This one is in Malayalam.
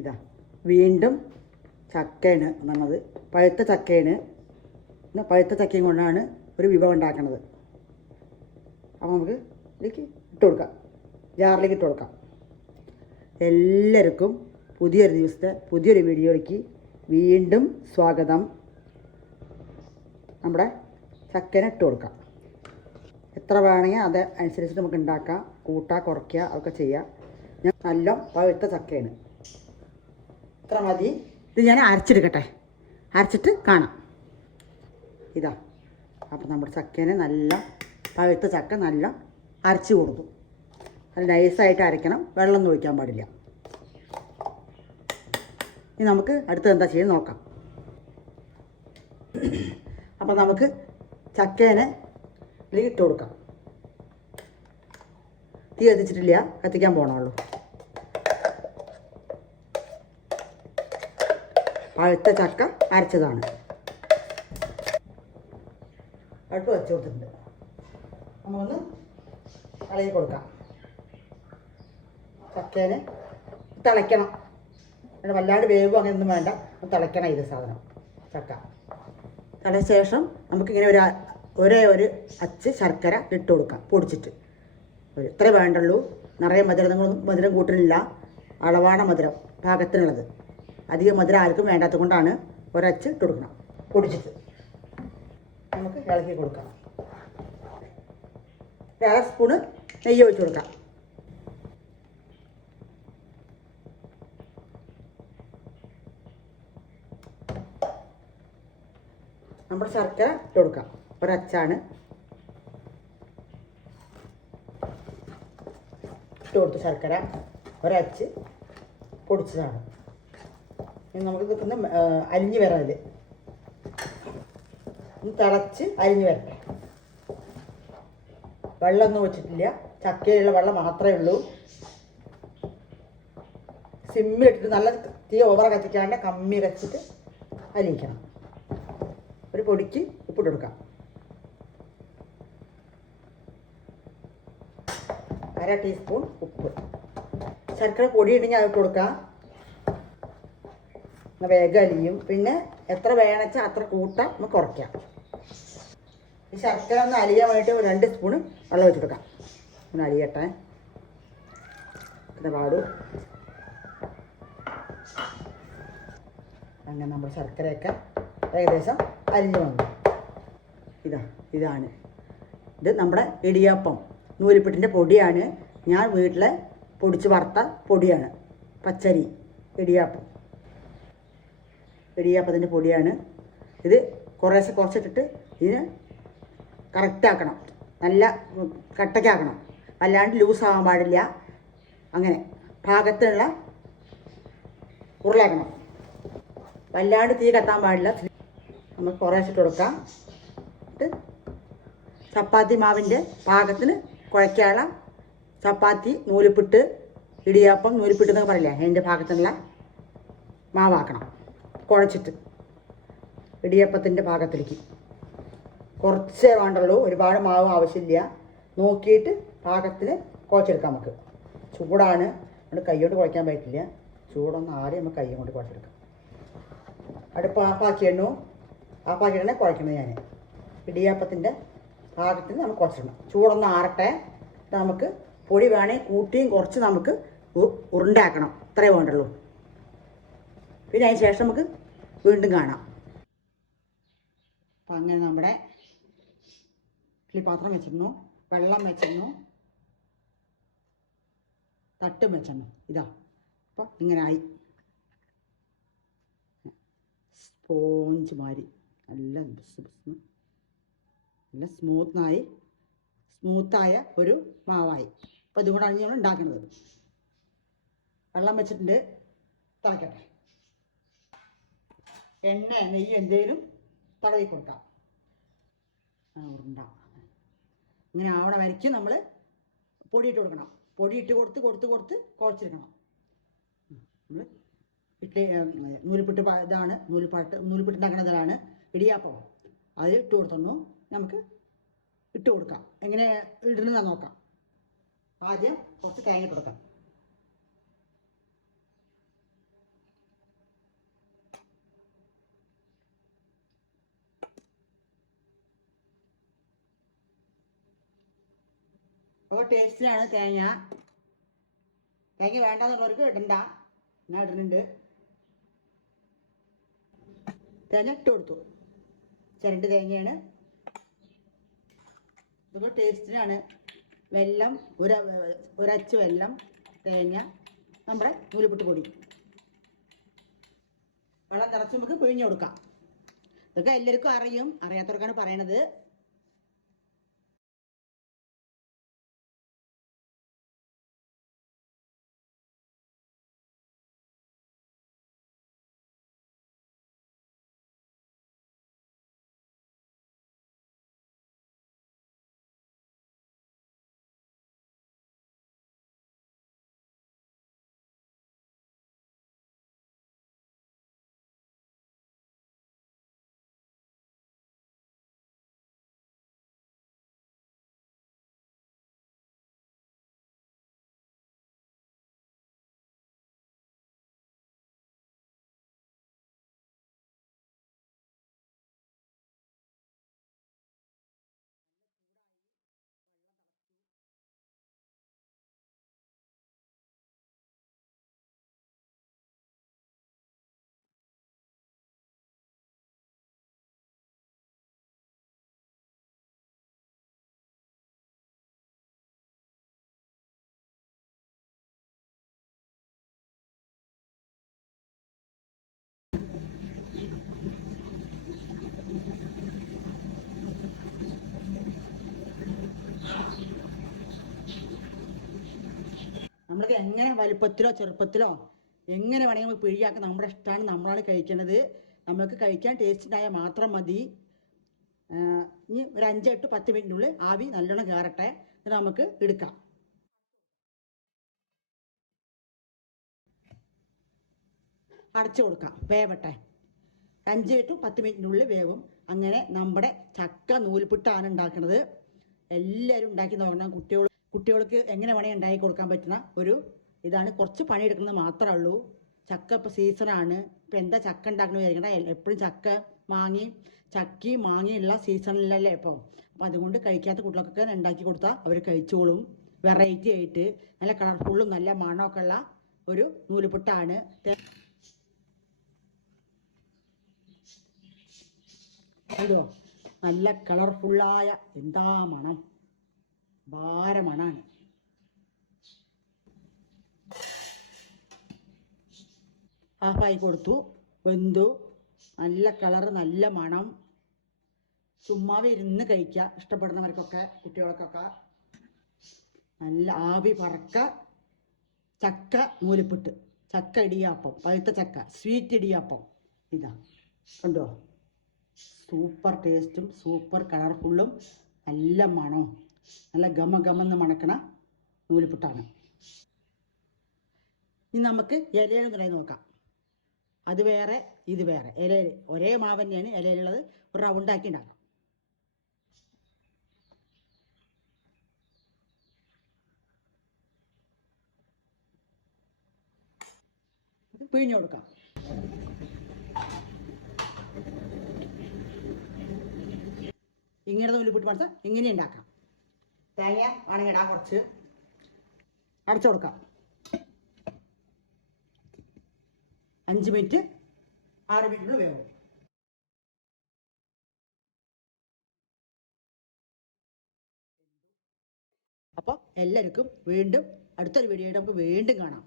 ഇതാ വീണ്ടും ചക്കയാണ് എന്നുള്ളത്. പഴുത്ത ചക്കയാണ്. പഴുത്ത ചക്കയും കൊണ്ടാണ് ഒരു വിഭവം ഉണ്ടാക്കുന്നത്. അപ്പോൾ നമുക്ക് ഇതിലേക്ക് ഇട്ട് കൊടുക്കാം, ജാറിലേക്ക് ഇട്ട് കൊടുക്കാം. എല്ലാവർക്കും പുതിയൊരു ദിവസത്തെ പുതിയൊരു വീഡിയോയിലേക്ക് വീണ്ടും സ്വാഗതം. നമ്മുടെ ചക്കനെ ഇട്ട് കൊടുക്കാം. എത്ര വേണമെങ്കിൽ അത് അനുസരിച്ചിട്ട് നമുക്ക് ഉണ്ടാക്കാം, കൂട്ടുക കുറയ്ക്കുക അതൊക്കെ ചെയ്യാം. ഞാൻ നല്ല പഴുത്ത ചക്കയാണ്, ഇത്ര മതി. ഇത് ഞാൻ അരച്ചെടുക്കട്ടെ, അരച്ചിട്ട് കാണാം. ഇതാ അപ്പം നമ്മുടെ ചക്കേനെ നല്ല പഴുത്ത ചക്ക നല്ല അരച്ച് കൊടുത്തു. അത് നൈസായിട്ട് അരയ്ക്കണം, വെള്ളം ഒഴിക്കാൻ പാടില്ല. ഇനി നമുക്ക് അടുത്തത് എന്താ ചെയ്യുന്നത് നോക്കാം. അപ്പം നമുക്ക് ചക്കേനെ ഇതിൽ ഇട്ട് കൊടുക്കാം. തീ കത്തിച്ചിട്ടില്ല, കത്തിക്കാൻ പോകണുള്ളൂ. പഴുത്ത ചക്ക അരച്ചതാണ്. അടുപ്പ് വെച്ച് കൊടുത്തിട്ടുണ്ട്. നമ്മളൊന്ന് ഇളകി കൊടുക്കാം. ചക്കേനെ തിളയ്ക്കണം, വല്ലാണ്ട് വേവും അങ്ങനെയൊന്നും വേണ്ട, തിളയ്ക്കണം ഇത് സാധനം ചക്ക. തിളച്ച ശേഷം നമുക്കിങ്ങനെ ഒരേ ഒരു അച്ച് ശർക്കര ഇട്ട് കൊടുക്കാം, പൊടിച്ചിട്ട്. ഇത്രേ വേണ്ടുള്ളൂ. നിറയെ മധുരം കൂട്ടലില്ല, അളവാണ മധുരം പാകത്തിനുള്ളത്. അധികം മധുരം ആർക്കും വേണ്ടാത്തത് കൊണ്ടാണ് ഒരച്ച് ഇട്ട് കൊടുക്കണം പൊടിച്ചിട്ട്. നമുക്ക് ഇളക്കി കൊടുക്കാം. 1/2 സ്പൂണ് നെയ്യ് ഒഴിച്ച് കൊടുക്കാം. നമ്മുടെ ശർക്കര ഇട്ട് കൊടുക്കാം. ഒരച്ചാണ് ഇട്ട് കൊടുത്തു. ശർക്കര ഒരച്ച് പൊടിച്ചതാണ്. ഇനി നമുക്ക് ഇതൊക്കെ അരിഞ്ഞ് വരാം. ഇത് ഒന്ന് തിളച്ച് അരിഞ്ഞ് വരട്ടെ. വെള്ളമൊന്നും വെച്ചിട്ടില്ല, ചക്കയിലുള്ള വെള്ളം മാത്രമേ ഉള്ളൂ. സിമ്മിലിട്ടിട്ട് നല്ല തീ ഓവറ കത്തിക്കാണ്ട് കമ്മി വെച്ചിട്ട് അരിയിക്കണം. ഒരു പൊടിക്ക് ഉപ്പിട്ട് കൊടുക്കാം. 1/2 ടീസ്പൂൺ ഉപ്പ്. ശർക്കര പൊടി ഇടുങ്ങി അത് കൊടുക്കാം, വേഗം അലിയും. പിന്നെ എത്ര വേണമെച്ചാൽ അത്ര കൂട്ടാം, നമുക്ക് കുറയ്ക്കാം. ഈ ശർക്കര ഒന്ന് അലിയാൻ വേണ്ടിയിട്ട് 2 സ്പൂണ് വെള്ളം വെച്ച് കൊടുക്കാം. ഒന്ന് അലിയട്ടെ. പിന്നെ പാടും അങ്ങനെ നമ്മുടെ ശർക്കരയൊക്കെ ഏകദേശം അരിഞ്ഞു വന്നു. ഇതാണ് ഇത് നമ്മുടെ ഇടിയപ്പം നൂലിപ്പുട്ടിൻ്റെ പൊടിയാണ്. ഞാൻ വീട്ടിലെ പൊടിച്ച് വറുത്ത പൊടിയാണ്, പച്ചരി ഇടിയപ്പത്തിൻ്റെ പൊടിയാണ് ഇത്. കുറച്ചിട്ടിട്ട് ഇതിന് കറക്റ്റാക്കണം, നല്ല കട്ടയ്ക്കാക്കണം, അല്ലാണ്ട് ലൂസാകാൻ പാടില്ല. അങ്ങനെ പാകത്തിനുള്ള ഉരുളാക്കണം, വല്ലാണ്ട് തീ കത്താൻ പാടില്ല. നമുക്ക് കുറച്ചിട്ട് കൊടുക്കാം. ചപ്പാത്തി മാവിൻ്റെ പാകത്തിന് കുഴയ്ക്കാനുള്ള ചപ്പാത്തി നൂലിപ്പിട്ട് ഇടിയപ്പം നൂലിപ്പിട്ട് എന്നൊക്കെ പറയില്ലേ, അതിൻ്റെ പാകത്തിനുള്ള മാവാക്കണം. കുഴച്ചിട്ട് ഇടിയപ്പത്തിൻ്റെ പാകത്തിലേക്ക് കുറച്ചേ വേണ്ടുള്ളൂ, ഒരുപാട് മാവ് ആവശ്യമില്ല. നോക്കിയിട്ട് പാകത്തിന് കുഴച്ചെടുക്കാം. നമുക്ക് ചൂടാണ്, അതുകൊണ്ട് കൈ കൊണ്ട് കുഴയ്ക്കാൻ പറ്റില്ല. ചൂടൊന്ന് ആദ്യം നമുക്ക് കൈ കൊണ്ട് കുഴച്ചെടുക്കാം. അടുപ്പ് ആപ്പാക്കിയിട്ടാണ് കുഴയ്ക്കുന്നത്. ഞാൻ ഇടിയപ്പത്തിൻ്റെ പാകത്തിന് നമുക്ക് കുഴച്ചിടണം. ചൂടൊന്ന് ആറട്ടെ. നമുക്ക് പൊടി വേണമെങ്കിൽ കൂട്ടിയും കുറച്ച് നമുക്ക് ഉരുണ്ടാക്കണം. ഇത്രയേ വേണ്ടുള്ളൂ. പിന്നെ അതിന് ശേഷം നമുക്ക് വീണ്ടും കാണാം. അപ്പം അങ്ങനെ നമ്മുടെ പാത്രം വെച്ചിരുന്നു, വെള്ളം വെച്ചിരുന്നു, തട്ടും വെച്ചിരുന്നു. ഇതാ അപ്പം ഇങ്ങനെ ആയി, സ്പോഞ്ച് മാതിരി നല്ല സ്മൂത്തായ ഒരു മാവായി. അപ്പോൾ ഇതുകൊണ്ടാണ് നമ്മൾ ഉണ്ടാക്കുന്നത്. വെള്ളം വെച്ചിട്ടുണ്ട്, തിളക്കട്ടെ. എണ്ണ നെയ്യ് എന്തെങ്കിലും തടവി കൊടുക്കാം. ഉരുണ്ട ഇങ്ങനെ ആവണ വരയ്ക്കും നമ്മൾ പൊടിയിട്ട് കൊടുക്കണം. പൊടിയിട്ട് കൊടുത്ത് കുഴച്ചെടുക്കണം. നമ്മൾ നൂലിപ്പിട്ട് ഇതാണ് നൂലിപ്പിട്ടുണ്ടാക്കുന്നതാണ് ഇടിയാപ്പം. അത് ഇട്ട് കൊടുത്തു. നമുക്ക് ഇട്ട് കൊടുക്കാം. എങ്ങനെ ഇടുന്നതെന്ന് നോക്കാം. ആദ്യം കുറച്ച് തേങ്ങ കൊടുക്കാം. അപ്പോൾ ടേസ്റ്റിനാണ് തേങ്ങ. തേങ്ങ വേണ്ടാന്നുള്ളവർക്ക് ഇടണ്ട, ഞാൻ ഇടുന്നുണ്ട്. തേങ്ങ ഇട്ട് കൊടുത്തു. ചിരണ്ട് തേങ്ങയാണ്. ഇതുപോലെ ടേസ്റ്റിനാണ്. വെള്ളം ഒരച്ച് വെള്ളം, തേങ്ങ, നമ്മുടെ നൂലുപുട്ട് പൊടി, വെള്ളം നിറച്ച് നമുക്ക് പിഴിഞ്ഞു കൊടുക്കാം. ഇതൊക്കെ എല്ലാവർക്കും അറിയും, അറിയാത്തവർക്കാണ് പറയണത്. നമ്മൾക്ക് എങ്ങനെ വലുപ്പത്തിലോ ചെറുപ്പത്തിലോ എങ്ങനെ വേണമെങ്കിൽ നമുക്ക് പിഴിയാക്കാം. നമ്മുടെ ഇഷ്ടമാണ്, നമ്മളാണ് കഴിക്കുന്നത്. നമ്മൾക്ക് കഴിക്കാൻ ടേസ്റ്റ് ഉണ്ടായാൽ മാത്രം മതി. ഇനി ഒരു 5 to 10 മിനിറ്റിനുള്ളിൽ ആവി നല്ലോണം കയറട്ടെ, എന്നിട്ട് നമുക്ക് എടുക്കാം. അടച്ചു കൊടുക്കാം, വേവട്ടെ. 5 to 10 മിനിറ്റിനുള്ളിൽ വേവും. അങ്ങനെ നമ്മുടെ ചക്ക നൂൽപുട്ടാണ് ഉണ്ടാക്കുന്നത്. എല്ലാവരും ഉണ്ടാക്കി നോക്കണം. കുട്ടികൾക്ക് എങ്ങനെ വേണമെങ്കിൽ ഉണ്ടാക്കി കൊടുക്കാൻ പറ്റുന്ന ഒരു ഇതാണ്. കുറച്ച് പണിയെടുക്കുന്നത് മാത്രമേ ഉള്ളൂ. ചക്ക ഇപ്പോൾ സീസണാണ്. ഇപ്പം എന്താ ചക്ക ഉണ്ടാക്കണമെന്ന് വിചാരിക്കണ്ട. എപ്പോഴും ചക്കയും മാങ്ങയുള്ള സീസണിലല്ലേ ഇപ്പോൾ. അപ്പം അതുകൊണ്ട് കഴിക്കാത്ത കുട്ടികൾക്കൊക്കെ ഉണ്ടാക്കി കൊടുത്താൽ അവർ കഴിച്ചോളും. വെറൈറ്റി ആയിട്ട് നല്ല കളർഫുള്ളും നല്ല മണമൊക്കെ ഉള്ള ഒരു നൂലുപുട്ടാണ്. അതോ നല്ല കളർഫുള്ളായ എന്താ മണം, ഭാരമണാണ്. ഹാഫായി കൊടുത്തു, വെന്തു. നല്ല കളർ, നല്ല മണം. ചുമ്മാതെ ഇരുന്ന് കഴിക്കുക ഇഷ്ടപ്പെടുന്നവർക്കൊക്കെ, കുട്ടികൾക്കൊക്കെ. നല്ല ആവി പറക്ക ചക്ക നൂലുപുട്ട്, ചക്ക ഇടിയാപ്പം, പഴുത്ത ചക്ക സ്വീറ്റ് ഇടിയാപ്പം. ഇതാ കണ്ടോ, സൂപ്പർ ടേസ്റ്റും സൂപ്പർ കളർഫുള്ളും നല്ല മണവും നല്ല ഗമഗമെന്ന് മണക്കണ നൂലുപുട്ടാണ്. ഇനി നമുക്ക് ഇലയിലൊന്നും ഉണ്ടായി നോക്കാം. അത് വേറെ ഇത് വേറെ. ഇലയിൽ ഒരേ മാവ് തന്നെയാണ് ഇലയിലുള്ളത്. ഒരു റൗണ്ടാക്കി ഉണ്ടാക്കാം. പിഴിഞ്ഞു കൊടുക്കാം. ഇങ്ങനെ നൂലുപുട്ട് പഠിച്ചാൽ ഇങ്ങനെ ഉണ്ടാക്കാം. തേങ്ങ വേണമെങ്കിൽ ഇടാം, കുറച്ച് അടച്ചു കൊടുക്കാം. 5 മിനിറ്റ് 6 മിനിറ്റിന് വേവും. അപ്പോൾ എല്ലാവർക്കും വീണ്ടും അടുത്തൊരു വീഡിയോയിൽ നമുക്ക് വീണ്ടും കാണാം.